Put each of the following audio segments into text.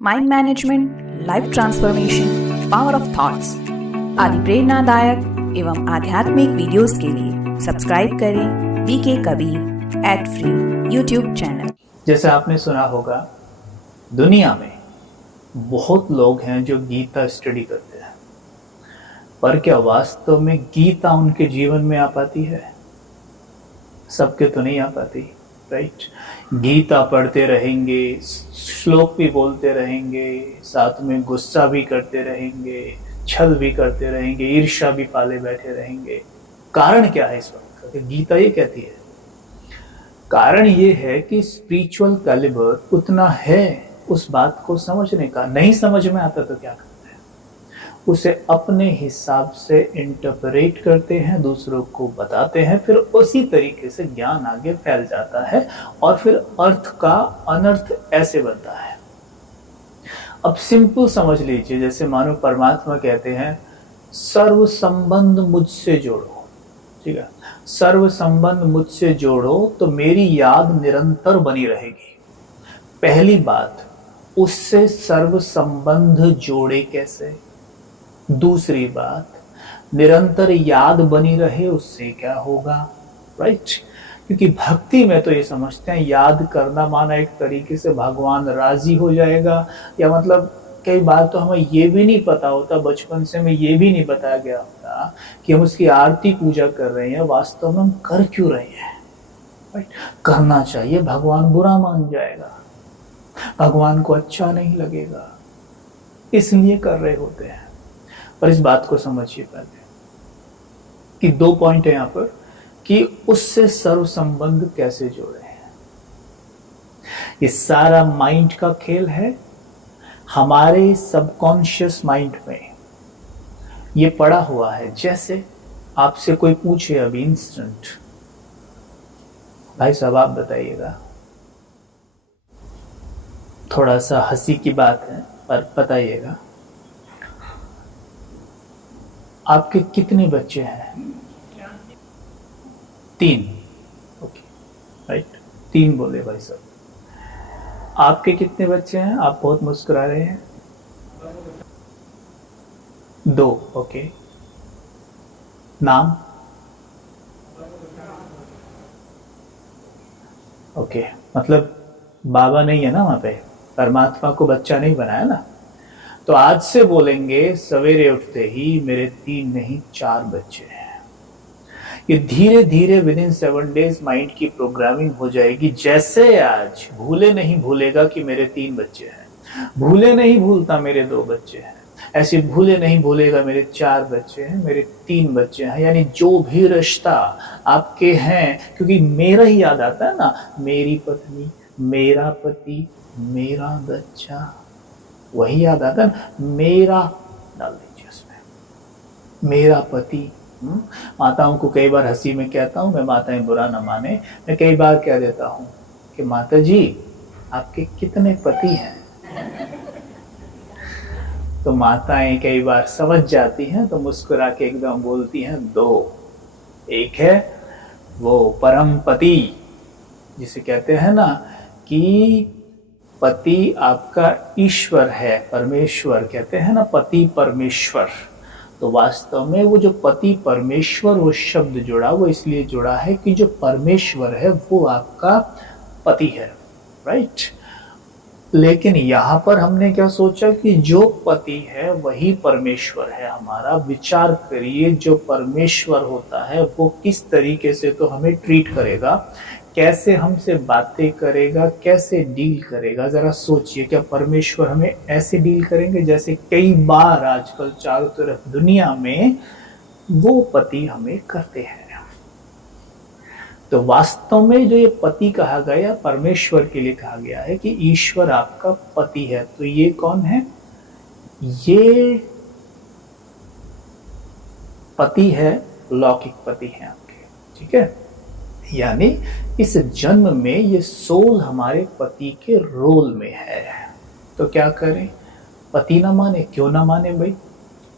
Mind management, life transformation, power of thoughts आदि प्रेरणादायक एवं आध्यात्मिक वीडियोस के लिए सब्सक्राइब करें VK Kabir @free YouTube channel. जैसे आपने सुना होगा, दुनिया में बहुत लोग हैं जो गीता स्टडी करते हैं, पर क्या वास्तव में गीता उनके जीवन में आ पाती है? सबके तो नहीं आ पाती, राइट? गीता पढ़ते रहेंगे, श्लोक भी बोलते रहेंगे, साथ में गुस्सा भी करते रहेंगे, छल भी करते रहेंगे, ईर्ष्या भी पाले बैठे रहेंगे। कारण क्या है इस बात का कि गीता ये कहती है? कारण ये है कि स्पिरिचुअल कैलिबर उतना है उस बात को समझने का। नहीं समझ में आता तो क्या करते हैं? उसे अपने हिसाब से इंटरप्रेट करते हैं, दूसरों को बताते हैं, फिर उसी तरीके से ज्ञान आगे फैल जाता है और फिर अर्थ का अनर्थ ऐसे बनता है। अब सिंपल समझ लीजिए, जैसे मानो परमात्मा कहते हैं सर्व संबंध मुझसे जोड़ो, ठीक है? सर्व संबंध मुझसे जोड़ो तो मेरी याद निरंतर बनी रहेगी। पहली बात, उससे सर्व संबंध जोड़े कैसे? दूसरी बात, निरंतर याद बनी रहे उससे क्या होगा, राइट? क्योंकि भक्ति में तो ये समझते हैं याद करना माना एक तरीके से भगवान राजी हो जाएगा, या मतलब कई बार तो हमें ये भी नहीं पता होता, बचपन से हमें ये भी नहीं बताया गया होता कि हम उसकी आरती पूजा कर रहे हैं, वास्तव में हम कर क्यों रहे हैं, राइट? करना चाहिए, भगवान बुरा मान जाएगा, भगवान को अच्छा नहीं लगेगा, इसलिए कर रहे होते हैं। पर इस बात को समझिए पहले कि 2 पॉइंट है यहाँ पर कि उससे सर्व संबंध कैसे जोड़े हैं। ये सारा माइंड का खेल है। हमारे सबकॉन्शियस माइंड में ये पड़ा हुआ है। जैसे आपसे कोई पूछे अभी इंस्टेंट, भाई साहब आप बताइएगा, थोड़ा सा हंसी की बात है पर बताइएगा, आपके कितने बच्चे हैं? 3, ओके, राइट? 3 बोले भाई साहब। आपके कितने बच्चे हैं? आप बहुत मुस्कुरा रहे हैं। 2, ओके। नाम? ओके, मतलब बाबा नहीं है ना वहां पे, परमात्मा को बच्चा नहीं बनाया ना। तो आज से बोलेंगे सवेरे उठते ही मेरे 3 नहीं 4 बच्चे हैं। ये धीरे धीरे विद इन 7 डेज माइंड की प्रोग्रामिंग हो जाएगी। जैसे आज भूले नहीं भूलेगा कि मेरे 3 बच्चे हैं, भूले नहीं भूलता मेरे 2 बच्चे हैं, ऐसे भूले नहीं भूलेगा मेरे 4 बच्चे हैं, मेरे 3 बच्चे हैं। यानी जो भी रिश्ता आपके हैं, क्योंकि मेरा ही याद आता है ना, मेरी पत्नी, मेरा पति, मेरा बच्चा, वही याद आता है ना। मेरा डाल दीजिए उसमें, मेरा पति। माताओं को कई बार हंसी में कहता हूँ मैं, माताएं बुरा न माने, मैं कई बार कह देता हूँ कि माता जी आपके कितने पति हैं? तो माताएं कई बार समझ जाती हैं तो मुस्कुरा के एकदम बोलती हैं 2। एक है वो परम पति, जिसे कहते हैं ना कि पति आपका ईश्वर है, परमेश्वर कहते हैं ना, पति परमेश्वर। तो वास्तव में वो जो पति परमेश्वर, वो शब्द जुड़ा, वो इसलिए जुड़ा है कि जो परमेश्वर है वो आपका पति है, राइट? लेकिन यहाँ पर हमने क्या सोचा कि जो पति है वही परमेश्वर है हमारा। विचार करिए, जो परमेश्वर होता है वो किस तरीके से तो हमें ट्रीट करेगा, कैसे हमसे बातें करेगा, कैसे डील करेगा। जरा सोचिए, क्या परमेश्वर हमें ऐसे डील करेंगे जैसे कई बार आजकल चारों तरफ दुनिया में वो पति हमें करते हैं? तो वास्तव में जो ये पति कहा गया, परमेश्वर के लिए कहा गया है कि ईश्वर आपका पति है। तो ये कौन है? ये पति है, लौकिक पति है आपके, ठीक है? यानी इस जन्म में ये सोल हमारे पति के रोल में है। तो क्या करें? पति ना माने, क्यों ना माने भाई?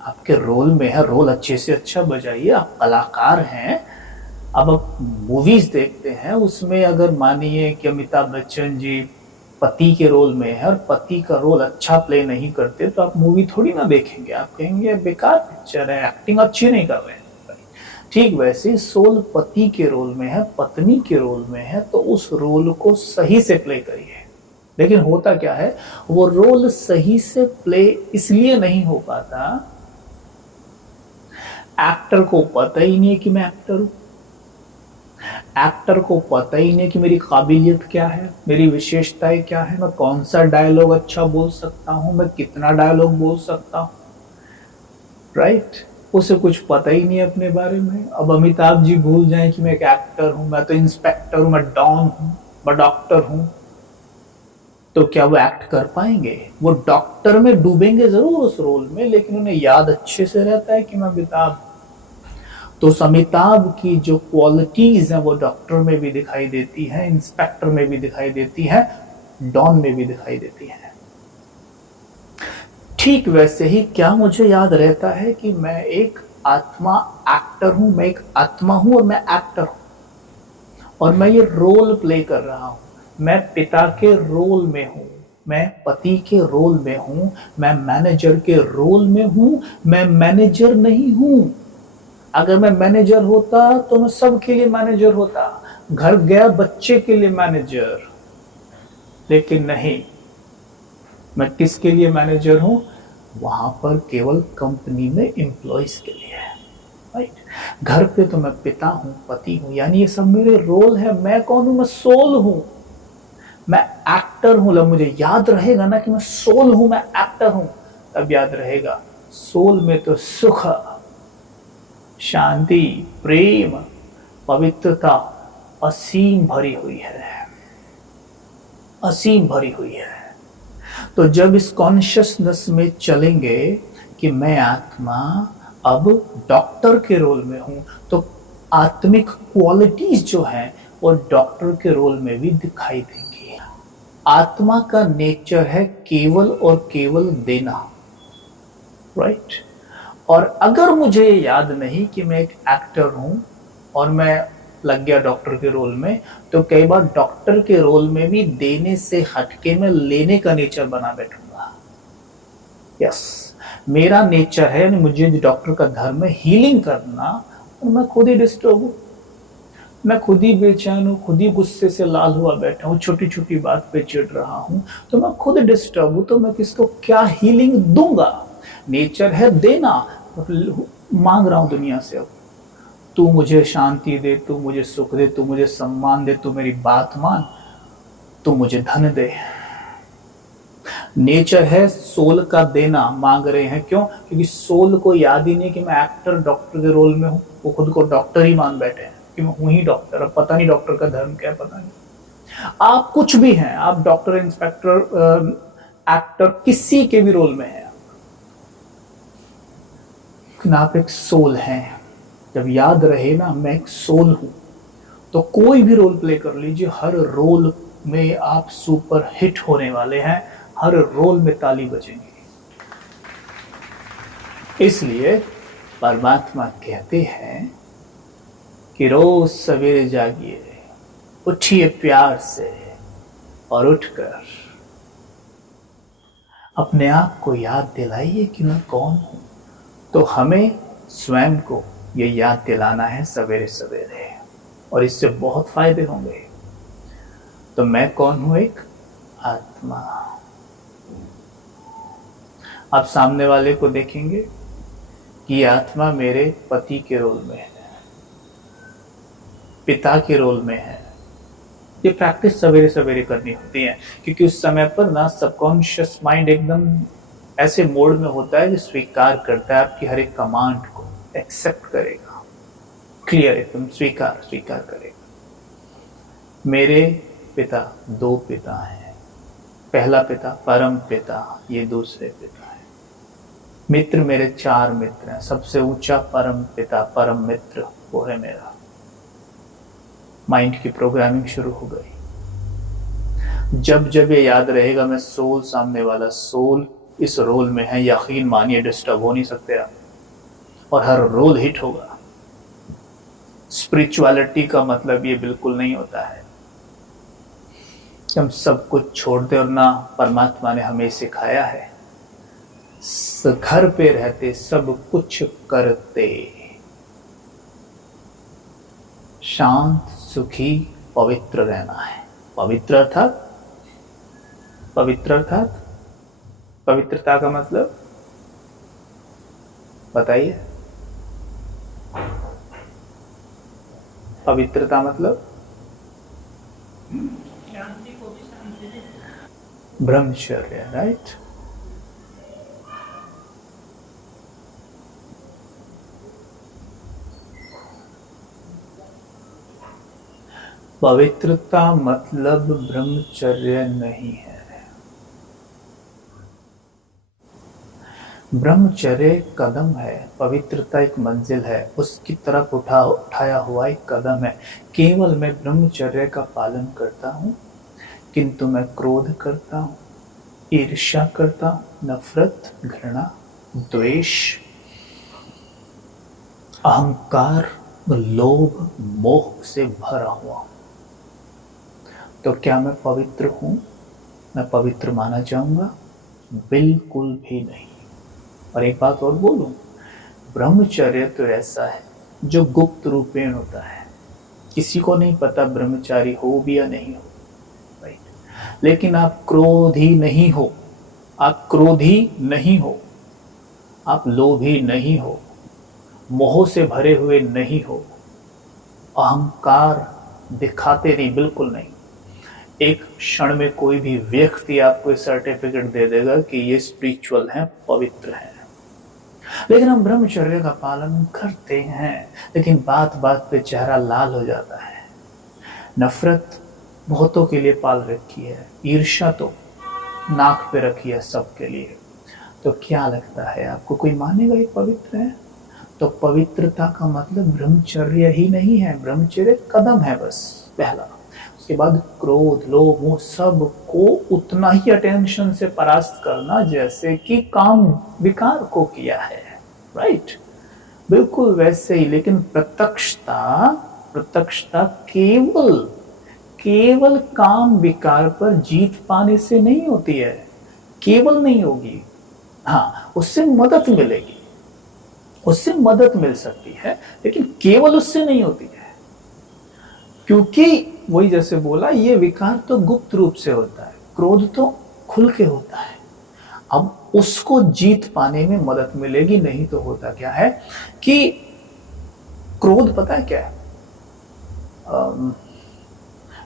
आपके रोल में है, रोल अच्छे से अच्छा बजाइए, आप कलाकार हैं। अब आप मूवीज देखते हैं, उसमें अगर मानिए कि अमिताभ बच्चन जी पति के रोल में है और पति का रोल अच्छा प्ले नहीं करते तो आप मूवी थोड़ी ना देखेंगे, आप कहेंगे बेकार पिक्चर है, एक्टिंग अच्छी नहीं कर रहे हैं। ठीक वैसे सोल पति के रोल में है, पत्नी के रोल में है, तो उस रोल को सही से प्ले करिए। लेकिन होता क्या है, वो रोल सही से प्ले इसलिए नहीं हो पाता, एक्टर को पता ही नहीं है कि मैं एक्टर हूं, एक्टर को पता ही नहीं कि मेरी काबिलियत क्या है, मेरी विशेषताएं क्या है, मैं कौन सा डायलॉग अच्छा बोल सकता हूं, मैं कितना डायलॉग बोल सकता हूं, राइट? उसे कुछ पता ही नहीं अपने बारे में। अब अमिताभ जी भूल जाएं कि मैं एक एक्टर हूं, मैं तो इंस्पेक्टर हूं, मैं डॉन हूं, मैं डॉक्टर हूं, तो क्या वो एक्ट कर पाएंगे? वो डॉक्टर में डूबेंगे जरूर उस रोल में, लेकिन उन्हें याद अच्छे से रहता है कि मैं अमिताभ। तो अमिताभ की जो क्वालिटीज हैं वो डॉक्टर में भी दिखाई देती है, इंस्पेक्टर में भी दिखाई देती है, डॉन में भी दिखाई देती है। ठीक वैसे ही क्या मुझे याद रहता है कि मैं एक आत्मा एक्टर हूं, मैं एक आत्मा हूं और मैं एक्टर हूं, और मैं ये रोल प्ले कर रहा हूं। मैं पिता के रोल में हूं, मैं पति के रोल में हूं, मैं मैनेजर के रोल में हूं, मैं मैनेजर नहीं हूं। अगर मैं मैनेजर होता तो मैं सबके लिए मैनेजर होता, घर गया बच्चे के लिए मैनेजर, लेकिन नहीं, मैं किसके लिए मैनेजर हूं? वहां पर केवल कंपनी में एम्प्लॉइज के लिए है, राइट? घर पे तो मैं पिता हूं, पति हूं, यानी ये सब मेरे रोल है। मैं कौन हूं? मैं सोल हूं, मैं एक्टर हूं। जब मुझे याद रहेगा ना कि मैं सोल हूं, मैं एक्टर हूं, तब याद रहेगा सोल में तो सुख, शांति, प्रेम, पवित्रता असीम भरी हुई है, असीम भरी हुई है। तो जब इस कॉन्शियसनेस में चलेंगे कि मैं आत्मा अब डॉक्टर के रोल में हूं, तो आत्मिक क्वालिटीज जो हैं वो डॉक्टर के रोल में भी दिखाई देंगी। आत्मा का नेचर है केवल और केवल देना, राइट? और अगर मुझे याद नहीं कि मैं एक एक्टर हूं और मैं लग गया डॉक्टर के रोल में, तो कई बार डॉक्टर के रोल में भी देने से हटके मैं लेने का नेचर बना बैठूंगा। यस, मेरा नेचर है, मुझे डॉक्टर का धर्म है हीलिंग करना, और मैं खुद ही डिस्टर्ब हूं, मैं खुद ही बेचैन हूं, खुद ही गुस्से से लाल हुआ बैठा हूं, छोटी छोटी बात पे चिढ़ रहा हूं, तो मैं खुद डिस्टर्ब हूं, तो मैं किसको क्या हीलिंग दूंगा? नेचर है देना, मांग रहा हूं दुनिया से, अब तू मुझे शांति दे, तू मुझे सुख दे, तू मुझे सम्मान दे, तू मेरी बात मान, तू मुझे धन दे। नेचर है सोल का देना, मांग रहे हैं। क्यों? क्योंकि सोल को याद ही नहीं कि मैं एक्टर डॉक्टर के रोल में हूं, वो खुद को डॉक्टर ही मान बैठे हैं कि मैं हूं ही डॉक्टर। अब पता नहीं डॉक्टर का धर्म क्या है, पता नहीं। आप कुछ भी हैं, आप डॉक्टर, इंस्पेक्टर, एक्टर, किसी के भी रोल में हैं, आप एक सोल हैं। जब याद रहे ना मैं एक सोल हूं, तो कोई भी रोल प्ले कर लीजिए, हर रोल में आप सुपर हिट होने वाले हैं, हर रोल में ताली बजेंगी। इसलिए परमात्मा कहते हैं कि रोज सवेरे जागिए, उठिए प्यार से, और उठकर अपने आप को याद दिलाइए कि मैं कौन हूं। तो हमें स्वयं को ये याद दिलाना है सवेरे सवेरे, और इससे बहुत फायदे होंगे। तो मैं कौन हूं? एक आत्मा। आप सामने वाले को देखेंगे कि ये आत्मा मेरे पति के रोल में है, पिता के रोल में है। ये प्रैक्टिस सवेरे सवेरे करनी होती है, क्योंकि उस समय पर ना सबकॉन्शियस माइंड एकदम ऐसे मोड में होता है जो स्वीकार करता है आपकी हर एक कमांड को, एक्सेप्ट करेगा, क्लियर एकदम स्वीकार करेगा। मेरे पिता दो पिता हैं, पहला पिता परम पिता, ये दूसरे पिता है। मित्र मेरे चार मित्र हैं, सबसे ऊंचा परम पिता, परम मित्र वो है मेरा। माइंड की प्रोग्रामिंग शुरू हो गई। जब जब ये याद रहेगा मैं सोल, सामने वाला सोल इस रोल में है, यकीन मानिए डिस्टर्ब हो नहीं सकते आप, और हर रोल हिट होगा। स्पिरिचुअलिटी का मतलब ये बिल्कुल नहीं होता है कि हम सब कुछ छोड़ दें और ना परमात्मा ने हमें सिखाया है घर पे रहते सब कुछ करते शांत सुखी पवित्र रहना है। पवित्र अर्थात पवित्रता का मतलब बताइए। पवित्रता मतलब ब्रह्मचर्य, राइट। पवित्रता मतलब ब्रह्मचर्य नहीं है। ब्रह्मचर्य एक कदम है, पवित्रता एक मंजिल है, उसकी तरफ उठाया हुआ एक कदम है। केवल मैं ब्रह्मचर्य का पालन करता हूँ, किंतु मैं क्रोध करता हूँ, ईर्ष्या करता हूँ, नफरत, घृणा, द्वेष, अहंकार, लोभ, मोह से भरा हुआ हूँ, तो क्या मैं पवित्र हूँ? मैं पवित्र माना जाऊंगा? बिल्कुल भी नहीं। और एक बात और बोलूं, ब्रह्मचर्य तो ऐसा है जो गुप्त रूपेण होता है, किसी को नहीं पता ब्रह्मचारी हो भी या नहीं हो, राइट। लेकिन आप क्रोधी नहीं हो, आप क्रोधी नहीं हो, आप लोभी नहीं हो, मोह से भरे हुए नहीं हो, अहंकार दिखाते नहीं, बिल्कुल नहीं। एक क्षण में कोई भी व्यक्ति आपको सर्टिफिकेट दे देगा कि ये स्पिरिचुअल है, पवित्र है। लेकिन हम ब्रह्मचर्य का पालन करते हैं, लेकिन बात बात पे चेहरा लाल हो जाता है। नफरत बहुतों के लिए पाल रखी है, ईर्ष्या तो नाक पे रखी है सबके लिए। तो क्या लगता है आपको, कोई मानेगा ये पवित्र है? तो पवित्रता का मतलब ब्रह्मचर्य ही नहीं है। ब्रह्मचर्य कदम है बस पहला। उसके बाद क्रोध, लोभ, वो सब को उतना ही अटेंशन से परास्त करना जैसे कि काम विकार को किया है, राइट। बिल्कुल वैसे ही। लेकिन प्रत्यक्षता केवल काम विकार पर जीत पाने से नहीं होती है, केवल नहीं होगी। हाँ, उससे मदद मिलेगी, उससे मदद मिल सकती है, लेकिन केवल उससे नहीं होती है। क्योंकि वही जैसे बोला, ये विकार तो गुप्त रूप से होता है, क्रोध तो खुल के होता है। अब उसको जीत पाने में मदद मिलेगी, नहीं तो होता क्या है कि क्रोध, पता है क्या है,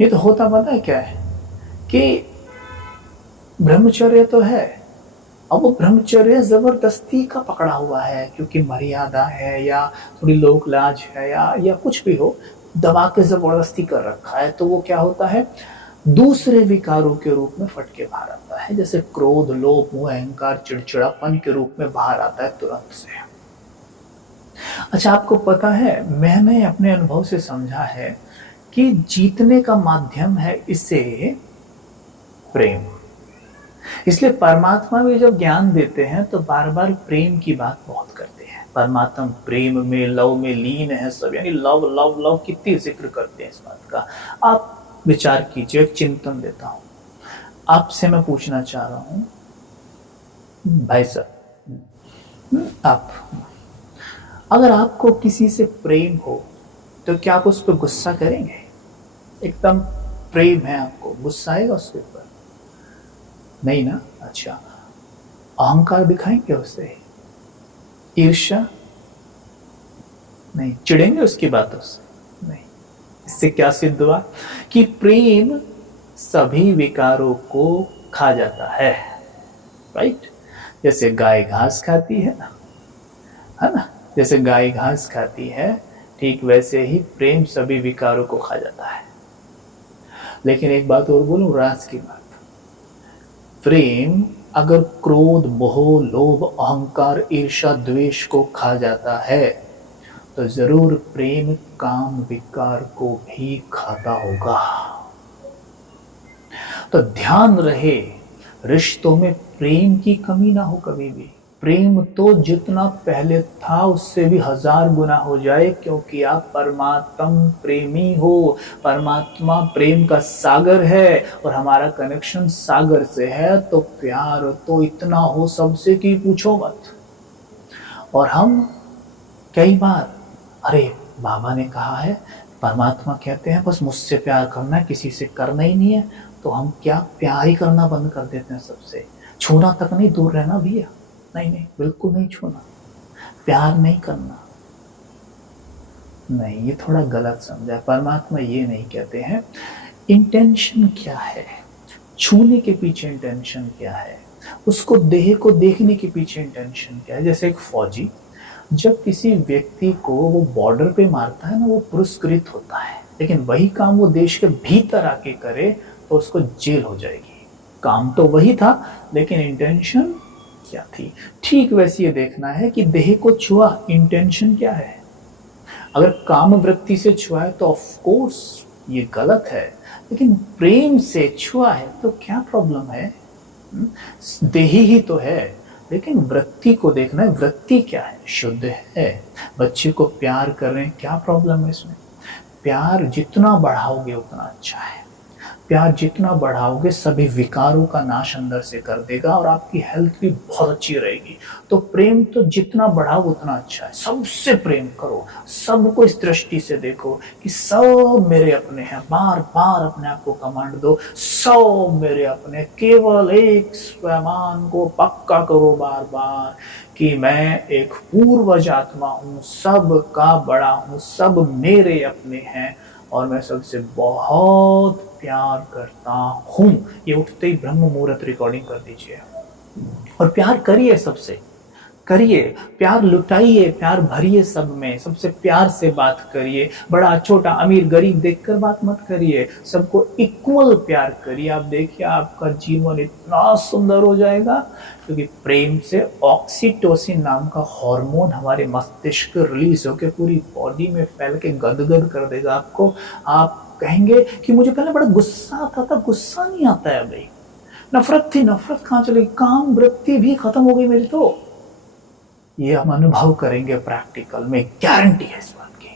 ये तो होता पता है क्या है कि ब्रह्मचर्य तो है, अब वो ब्रह्मचर्य जबरदस्ती का पकड़ा हुआ है, क्योंकि मर्यादा है या थोड़ी लोक लाज है या कुछ भी हो, दबा के जबरदस्ती कर रखा है। तो वो क्या होता है, दूसरे विकारों के रूप में फट के बाहर आता है, जैसे क्रोध, लोभ, मोह, अहंकार, चिड़चिड़ापन के रूप में बाहर आता है तुरंत से। अच्छा, आपको पता है, मैंने अपने अनुभव से समझा है कि जीतने का माध्यम है इसे प्रेम। इसलिए परमात्मा भी जब ज्ञान देते हैं तो बार बार प्रेम की बात बहुत करते हैं। परमात्मा प्रेम में, लव में लीन है सब, यानी लव लव लव कितनी जिक्र करते हैं इस बात का। आप विचार कीजिए, चिंतन देता हूं आपसे। मैं पूछना चाह रहा हूं भाई साहब, आप अगर आपको किसी से प्रेम हो तो क्या आप उस पर गुस्सा करेंगे? एकदम प्रेम है आपको, गुस्सा आएगा उसके ऊपर? नहीं ना। अच्छा, अहंकार दिखाएंगे उससे, ईर्ष्या नहीं, चिढ़ेंगे उसकी बातों से नहीं। इससे क्या सिद्ध हुआ कि प्रेम सभी विकारों को खा जाता है, राइट। जैसे गाय घास खाती है ना, जैसे गाय घास खाती है, ठीक वैसे ही प्रेम सभी विकारों को खा जाता है। लेकिन एक बात और बोलूं, राज की बात, प्रेम अगर क्रोध, मोह, लोभ, अहंकार, ईर्ष्या, द्वेष को खा जाता है तो जरूर प्रेम काम विकार को भी खाता होगा। तो ध्यान रहे, रिश्तों में प्रेम की कमी ना हो कभी भी। प्रेम तो जितना पहले था उससे भी 1000 गुना हो जाए, क्योंकि आप परमात्म प्रेमी हो। परमात्मा प्रेम का सागर है और हमारा कनेक्शन सागर से है, तो प्यार तो इतना हो सबसे कि पूछो मत। और हम कई बार, अरे बाबा ने कहा है, परमात्मा कहते हैं बस मुझसे प्यार करना है, किसी से करना ही नहीं है, तो हम क्या प्यार ही करना बंद कर देते हैं सबसे। छूना तक नहीं, दूर रहना भैया, नहीं नहीं बिल्कुल नहीं छूना, प्यार नहीं करना। नहीं, ये थोड़ा गलत समझा। परमात्मा ये नहीं कहते हैं। इंटेंशन क्या है, छूने के पीछे इंटेंशन क्या है, उसको देह को देखने के पीछे इंटेंशन क्या है। जैसे एक फौजी जब किसी व्यक्ति को वो बॉर्डर पे मारता है ना, वो पुरस्कृत होता है, लेकिन वही काम वो देश के भीतर आके करे तो उसको जेल हो जाएगी। काम तो वही था, लेकिन इंटेंशन क्या थी। ठीक वैसे ये देखना है कि देह को छुआ, इंटेंशन क्या है। अगर काम वृत्ति से छुआ है तो ऑफ कोर्स ये गलत है, लेकिन प्रेम से छुआ है तो क्या प्रॉब्लम है। देही ही तो है, लेकिन वृत्ति को देखना है, वृत्ति क्या है, शुद्ध है। बच्चे को प्यार कर रहे हैं, क्या प्रॉब्लम है इसमें। प्यार जितना बढ़ाओगे उतना अच्छा है। प्यार जितना बढ़ाओगे सभी विकारों का नाश अंदर से कर देगा और आपकी हेल्थ भी बहुत अच्छी रहेगी। तो प्रेम तो जितना बढ़ाओ उतना अच्छा है। सबसे प्रेम करो, सबको इस दृष्टि से देखो कि सब मेरे अपने हैं। बार बार अपने आप को कमांड दो, सब मेरे अपने। केवल एक स्वयं को पक्का करो बार बार कि मैं एक पूर्वज आत्मा हूँ, सब का बड़ा हूँ, सब मेरे अपने हैं और मैं सबसे बहुत प्यार करता हूं। ये उठते ही ब्रह्म मुहूर्त रिकॉर्डिंग कर दीजिए और प्यार करिए, सबसे करिए, प्यार लुटाइए, प्यार भरिए सब में, सबसे प्यार से बात करिए। बड़ा छोटा अमीर गरीब देखकर बात मत करिए, सबको इक्वल प्यार करिए। आप देखिए आपका जीवन इतना सुंदर हो जाएगा, क्योंकि प्रेम से ऑक्सीटोसिन नाम का हार्मोन हमारे मस्तिष्क रिलीज होकर पूरी बॉडी में फैल के गदगद कर देगा आपको। आप कहेंगे कि मुझे पहले बड़ा गुस्सा आता था, गुस्सा नहीं आता है अभी। नफरत थी, नफरत कहाँ चली, काम वृत्ति भी खत्म हो गई मेरी। तो ये हम अनुभव करेंगे प्रैक्टिकल में, गारंटी है इस बात की।